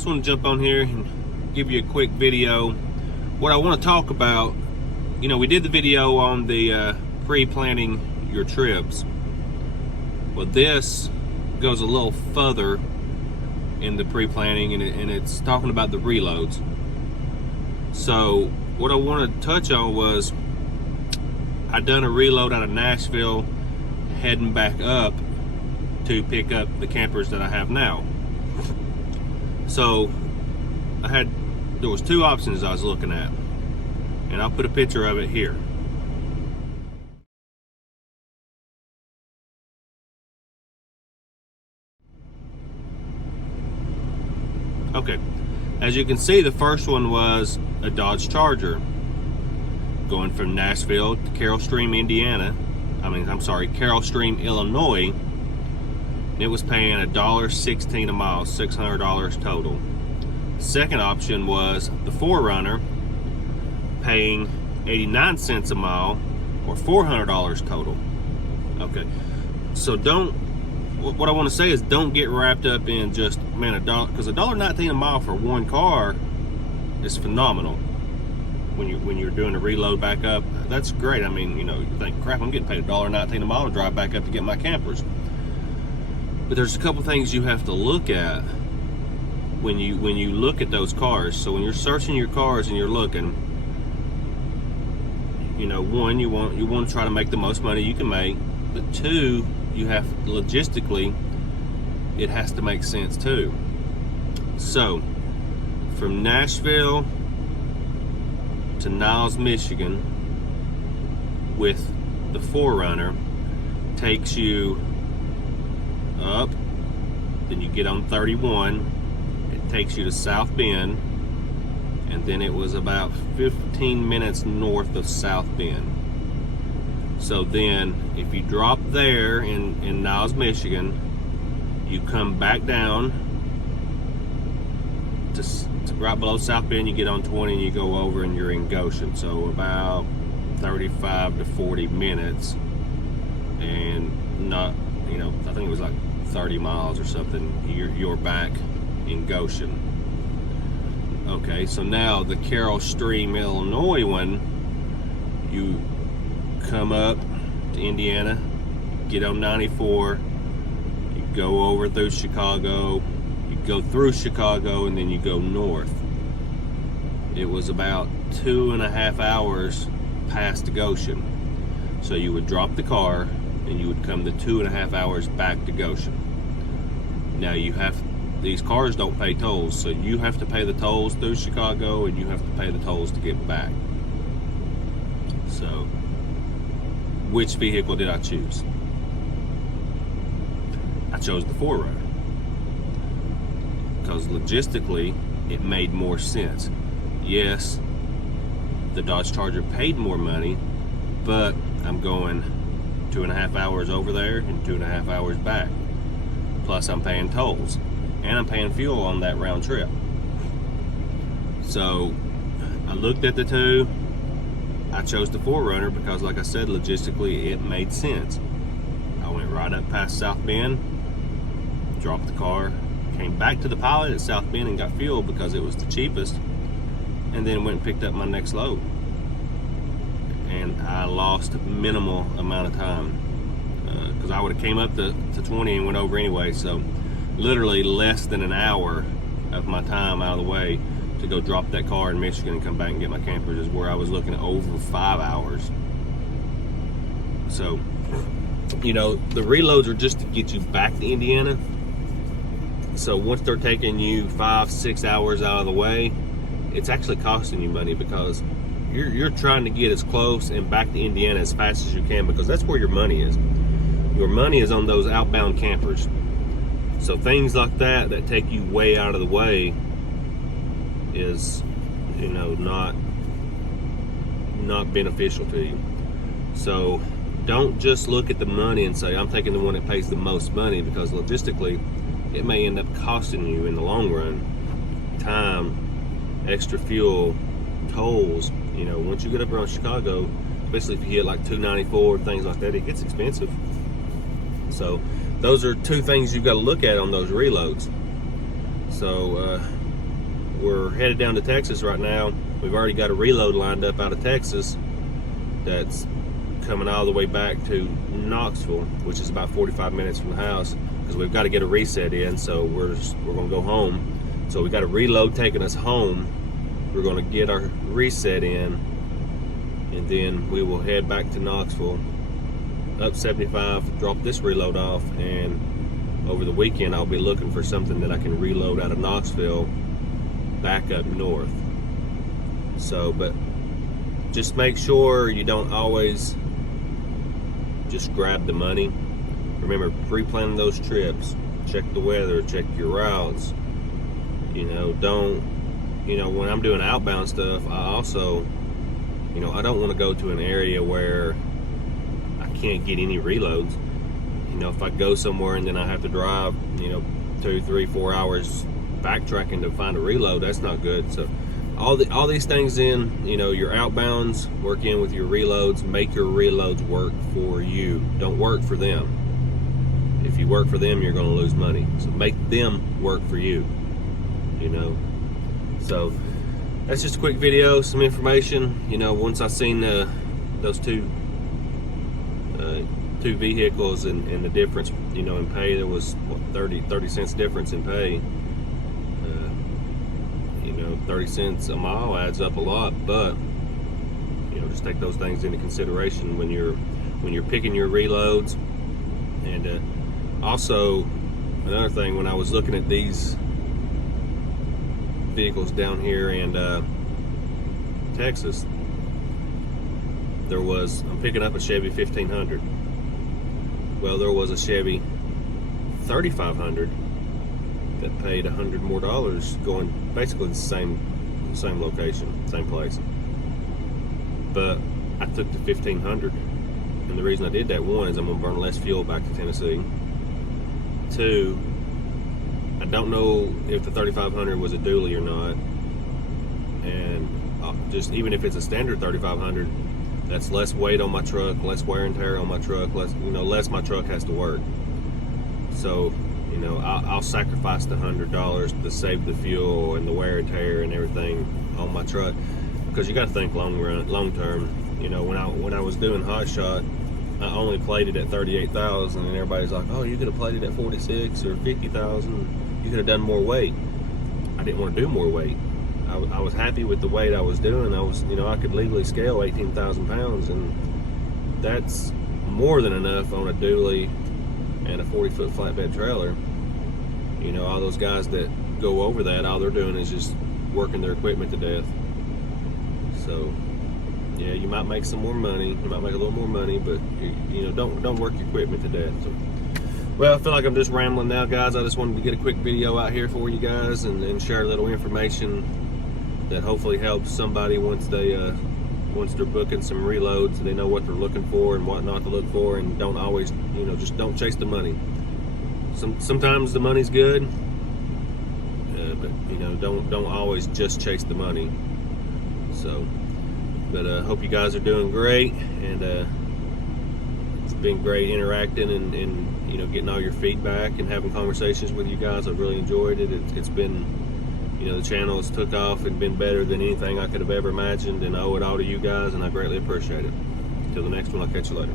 Just want to jump on here and give you a quick video. What I want to talk about, we did the video on the pre-planning your trips. Well, this goes a little further in the pre-planning, and it's talking about the reloads. So what I wanted to touch on was I done a reload out of Nashville heading back up to pick up the campers that I have now. So there was two options I was looking at, and I'll put a picture of it here. Okay, as you can see, the first one was a Dodge Charger going from Nashville to Carroll Stream, Carroll Stream, Illinois. It was paying $1.16 a mile, $600 total. Second option was the 4Runner, paying 89 cents a mile, or $400 total. Okay, so what I want to say is don't get wrapped up in just, man, because $1.19 a mile for one car is phenomenal. When you're doing a reload back up, that's great. I mean, you think, crap, I'm getting paid $1.19 a mile to drive back up to get my campers. But there's a couple things you have to look at when you look at those cars. So when you're searching your cars and you're looking, one, you want to try to make the most money you can make, but two, you have logistically, it has to make sense too. So from Nashville to Niles, Michigan with the 4Runner takes you up, then you get on 31, it takes you to South Bend, and then it was about 15 minutes north of South Bend. So then if you drop there in Niles, Michigan, you come back down to right below South Bend, you get on 20 and you go over and you're in Goshen. So about 35 to 40 minutes, and not, I think it was like 30 miles or something, you're back in Goshen. Okay, so now the Carroll Stream, Illinois one, you come up to Indiana, get on 94, you go over through Chicago, you go through Chicago, and then you go north. It was about 2.5 hours past Goshen. So you would drop the car and you would come the 2.5 hours back to Goshen. Now these cars don't pay tolls, so you have to pay the tolls through Chicago and you have to pay the tolls to get back. So which vehicle did I choose? I chose the 4Runner because logistically it made more sense. Yes, the Dodge Charger paid more money, but I'm going 2.5 hours over there and 2.5 hours back. Plus I'm paying tolls and I'm paying fuel on that round trip. So I looked at the two. I chose the 4Runner because, like I said, logistically it made sense. I went right up past South Bend, dropped the car, came back to the Pilot at South Bend and got fuel because it was the cheapest, and then went and picked up my next load. And I lost minimal amount of time because I would have came up to 20 and went over anyway. So literally less than an hour of my time out of the way to go drop that car in Michigan and come back and get my campers is where I was looking at over 5 hours. So, the reloads are just to get you back to Indiana. So once they're taking you 5-6 hours out of the way, it's actually costing you money because you're trying to get as close and back to Indiana as fast as you can, because that's where your money is. Your money is on those outbound campers. So things like that take you way out of the way is, not beneficial to you. So don't just look at the money and say, I'm taking the one that pays the most money, because logistically it may end up costing you in the long run time, extra fuel, tolls. Once you get up around Chicago, especially if you hit like 294, things like that, it gets expensive. So those are two things you've got to look at on those reloads. So we're headed down to Texas right now. We've already got a reload lined up out of Texas that's coming all the way back to Knoxville, which is about 45 minutes from the house, because we've got to get a reset in. So we're going to go home. So we got a reload taking us home. We're going to get our reset in, and then we will head back to Knoxville, up 75, drop this reload off, and over the weekend I'll be looking for something that I can reload out of Knoxville back up north. So, but just make sure you don't always just grab the money. Remember, pre-planning those trips, check the weather, check your routes. You know, when I'm doing outbound stuff, I also, I don't want to go to an area where I can't get any reloads. If I go somewhere and then I have to drive, 2, 3, 4 hours backtracking to find a reload, that's not good. So all these things in, your outbounds, work in with your reloads, make your reloads work for you. Don't work for them. If you work for them, you're going to lose money. So make them work for you, So that's just a quick video, some information. Once I seen those two vehicles and the difference, in pay, there was 30 cents difference in pay. 30 cents a mile adds up a lot, but just take those things into consideration when you're picking your reloads. And also another thing, when I was looking at these vehicles down here in Texas, I'm picking up a Chevy 1500. Well, there was a Chevy 3500 that paid $100 more going basically the same location, same place. But I took the 1500, and the reason I did that, one, is I'm gonna burn less fuel back to Tennessee. Two, I don't know if the 3500 was a dually or not, and just even if it's a standard 3500, that's less weight on my truck, less wear and tear on my truck, less my truck has to work. So I'll sacrifice the $100 to save the fuel and the wear and tear and everything on my truck, because you got to think long term. When I was doing Hotshot, I only played it at 38,000, and everybody's like, "Oh, you could have played it at 46 or 50,000. You could have done more weight." I didn't want to do more weight. I was happy with the weight I was doing. I could legally scale 18,000 pounds, and that's more than enough on a dually and a 40-foot flatbed trailer. All those guys that go over that, all they're doing is just working their equipment to death. So yeah, you might make some more money, you might make a little more money, but don't work your equipment to death. So, well, I feel like I'm just rambling now, guys. I just wanted to get a quick video out here for you guys and share a little information that hopefully helps somebody once they're booking some reloads. They know what they're looking for and what not to look for, and don't always, just don't chase the money. Sometimes the money's good, but don't always just chase the money. So, but hope you guys are doing great, and it's been great interacting and getting all your feedback and having conversations with you guys. I've really enjoyed it. It's been, the channel has took off and been better than anything I could have ever imagined, and I owe it all to you guys, and I greatly appreciate it. Until the next one, I'll catch you later.